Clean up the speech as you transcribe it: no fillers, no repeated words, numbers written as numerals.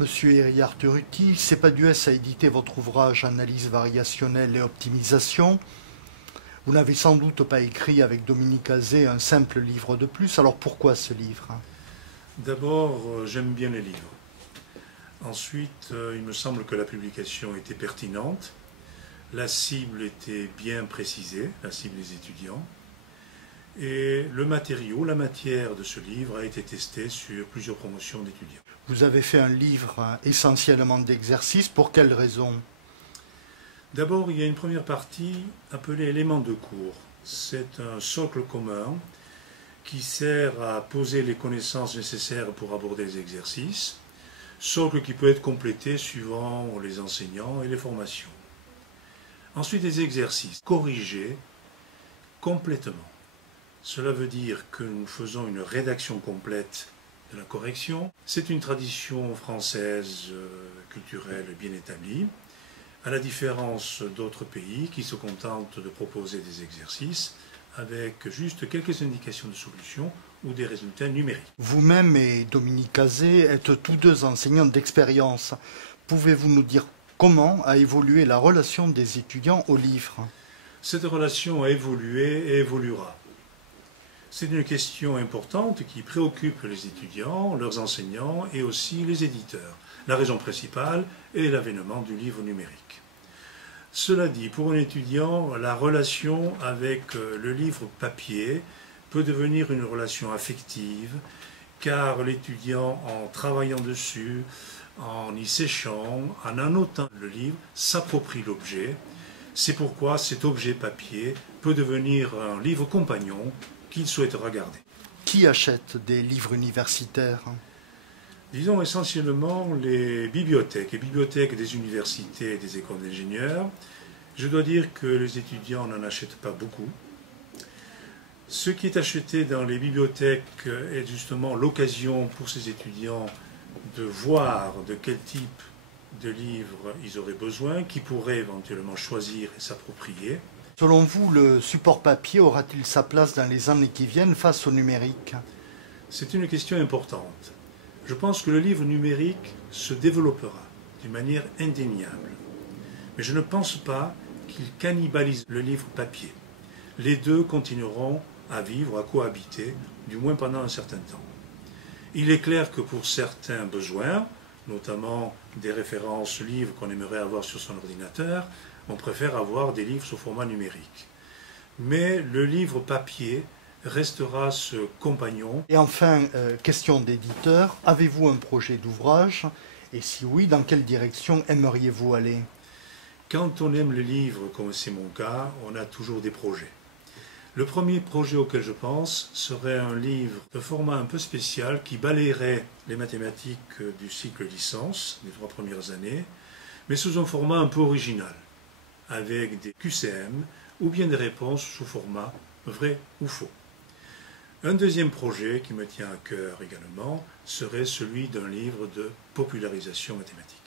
Monsieur Héryard Ruti, CEPADUS a édité votre ouvrage Analyse variationnelle et optimisation. Vous n'avez sans doute pas écrit avec Dominique Azé un simple livre de plus, alors pourquoi ce livre? D'abord, j'aime bien les livres. Ensuite, il me semble que la publication était pertinente. La cible était bien précisée, la cible des étudiants. Et le matériau, la matière de ce livre a été testée sur plusieurs promotions d'étudiants. Vous avez fait un livre essentiellement d'exercices, pour quelles raisons? D'abord, il y a une première partie appelée éléments de cours. C'est un socle commun qui sert à poser les connaissances nécessaires pour aborder les exercices, socle qui peut être complété suivant les enseignants et les formations. Ensuite, les exercices corrigés complètement. Cela veut dire que nous faisons une rédaction complète de la correction. C'est une tradition française culturelle bien établie, à la différence d'autres pays qui se contentent de proposer des exercices avec juste quelques indications de solution ou des résultats numériques. Vous-même et Dominique Azé êtes tous deux enseignants d'expérience. Pouvez-vous nous dire comment a évolué la relation des étudiants au livre? Cette relation a évolué et évoluera. C'est une question importante qui préoccupe les étudiants, leurs enseignants et aussi les éditeurs. La raison principale est l'avènement du livre numérique. Cela dit, pour un étudiant, la relation avec le livre papier peut devenir une relation affective, car l'étudiant, en travaillant dessus, en y séchant, en annotant le livre, s'approprie l'objet. C'est pourquoi cet objet papier peut devenir un livre compagnon qu'il souhaite regarder. Qui achète des livres universitaires? Disons essentiellement les bibliothèques des universités et des écoles d'ingénieurs. Je dois dire que les étudiants n'en achètent pas beaucoup. Ce qui est acheté dans les bibliothèques est justement l'occasion pour ces étudiants de voir de quel type de livres ils auraient besoin, qu'ils pourraient éventuellement choisir et s'approprier. Selon vous, le support papier aura-t-il sa place dans les années qui viennent face au numérique? C'est une question importante. Je pense que le livre numérique se développera d'une manière indéniable. Mais je ne pense pas qu'il cannibalise le livre papier. Les deux continueront à vivre, à cohabiter, du moins pendant un certain temps. Il est clair que pour certains besoins, notamment des références livres qu'on aimerait avoir sur son ordinateur, on préfère avoir des livres sous format numérique. Mais le livre papier restera ce compagnon. Et enfin, question d'éditeur, avez-vous un projet d'ouvrage? Et si oui, dans quelle direction aimeriez-vous aller? Quand on aime le livre, comme c'est mon cas, on a toujours des projets. Le premier projet auquel je pense serait un livre de format un peu spécial qui balayerait les mathématiques du cycle licence, des 3 premières années, mais sous un format un peu original, avec des QCM ou bien des réponses sous format vrai ou faux. Un deuxième projet qui me tient à cœur également serait celui d'un livre de popularisation mathématique.